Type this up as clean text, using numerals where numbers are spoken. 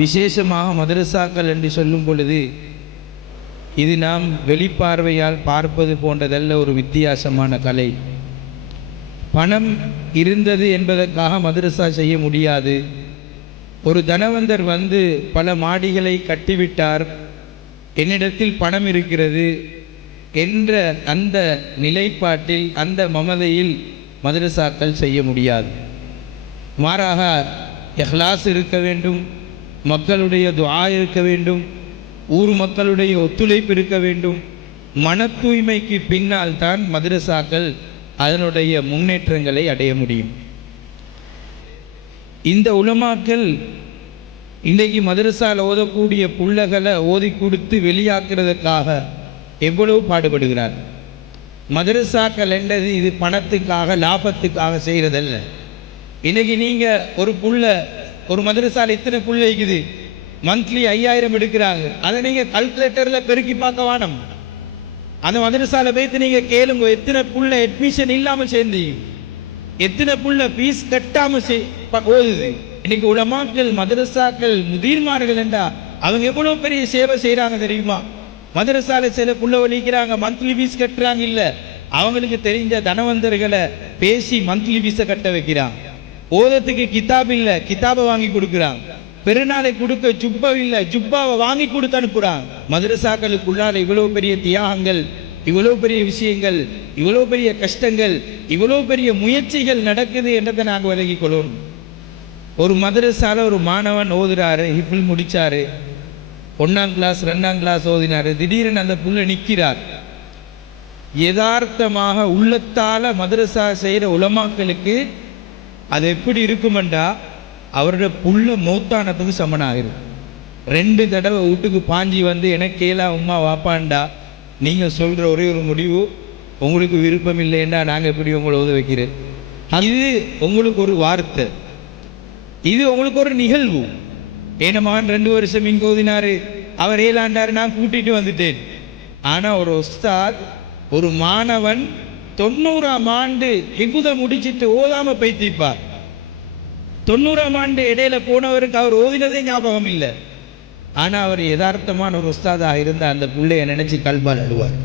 விசேஷமாக மதரசாக்கள் என்று சொல்லும் பொழுது இது நாம் வெளிப்பார்வையால் பார்ப்பது போன்றதல்ல, ஒரு வித்தியாசமான கலை. பணம் இருந்தது என்பதற்காக மதரசா செய்ய முடியாது. ஒரு தனவந்தர் வந்து பல மாடிகளை கட்டிவிட்டார், என்னிடத்தில் பணம் இருக்கிறது என்ற அந்த நிலைப்பாட்டில், அந்த மமதையில் மதரசாக்கள் செய்ய முடியாது. மாறாக இஹ்லாஸ் இருக்க வேண்டும், மக்களுடைய துஆ இருக்க வேண்டும், ஊர் மக்களுடைய ஒத்துழைப்பு இருக்க வேண்டும். மன தூய்மைக்கு பின்னால் தான் மதரசாக்கள் அதனுடைய முன்னேற்றங்களை அடைய முடியும். இந்த உலமாக்கள் இன்றைக்கு மதரசாவில் ஓதக்கூடிய புள்ளகளை ஓதி கொடுத்து வெளியாக்குறதுக்காக எவ்வளவு பாடுபடுகிறார். மதரசாக்கள் என்றது இது பணத்துக்காக லாபத்துக்காக செய்கிறதல்ல. இன்றைக்கி நீங்கள் ஒரு புள்ள, ஒரு மதரசாவில் எத்தனை புள்ள இருக்குது, மந்த்லி 5000 எடுக்கிறாங்க. அதை நீங்கள் கல்குலேட்டரில் பெருக்கி பார்க்க வேணும். அந்த மதரசாவில் போய்த்து நீங்கள் கேளுங்க, எத்தனை புள்ள அட்மிஷன் இல்லாமல் சேர்ந்து, எத்தனை புள்ள ஃபீஸ் கட்டாமல் ஓதுது. இன்னைக்கு உலமாக்கள், மதரசாக்கள், முதீர்மார்கள் என்றா அவங்க எவ்வளோ பெரிய சேவை செய்கிறாங்க தெரியுமா? மதரசாவில் சில புள்ள வலிக்கிறாங்க, மந்த்லி ஃபீஸ் கட்டுறாங்க. இல்லை, அவங்களுக்கு தெரிஞ்ச தனவந்தர்களை பேசி மந்த்லி ஃபீஸை கட்ட வைக்கிறாங்க. ஓதத்துக்கு கிதாப் இல்லை, கிதாபை வாங்கி கொடுக்குறாங்க. பெருநாளை கொடுக்க ஜுப்பா இல்லை, ஜுப்பாவை வாங்கி கொடுத்து அனுப்புகிறாங்க. மதரசாக்களுக்குள்ளால் இவ்வளோ பெரிய தியாகங்கள், இவ்வளோ பெரிய விஷயங்கள், இவ்வளோ பெரிய கஷ்டங்கள், இவ்வளோ பெரிய முயற்சிகள் நடக்குது என்றதை நாங்கள் விலகி கொள்ளணும். ஒரு மதரசாவில் ஒரு மாணவன் ஓதுறாரு, ஹிஃபில் முடித்தார், 1ஆம் கிளாஸ் 2ஆம் கிளாஸ் ஓதினார். திடீரென அந்த புள்ள நிற்கிறார். யதார்த்தமாக உள்ளத்தால் மதரசா செய்கிற உலமாக்களுக்கு அது எப்படி இருக்குமெண்டா அவரோட புள்ள மௌத்தானத்துக்கு சமனாகிரும். 2 தடவை வீட்டுக்கு பாஞ்சி வந்து எனக்கு கேளா உமா வாப்பாண்டா, நீங்கள் சொல்கிற ஒரே ஒரு முடிவு, உங்களுக்கு விருப்பம் இல்லைன்னா நாங்கள் எப்படி உங்களை உதவ வைக்கிறேன். இது உங்களுக்கு ஒரு வார்த்தை, இது உங்களுக்கு ஒரு நிகழ்வு. என் மகன் 2 வருஷம் இங்கே ஓதினார், அவர் 7 ஆண்டார், நான் கூட்டிகிட்டு வந்துட்டேன். ஆனால் ஒரு உஸ்தாத், ஒரு மாணவன் 90ஆம் ஆண்டு ஹிஃபுத முடிச்சுட்டு ஓதாமல் பைத்திப்பார். 90ஆம் ஆண்டு இடையில போனவருக்கு அவர் ஓதினதே ஞாபகம் இல்லை. ஆனால் அவர் யதார்த்தமான ஒரு உஸ்தாதாக இருந்தால் அந்த பிள்ளையை நினச்சி கல்பால் அழுவார்.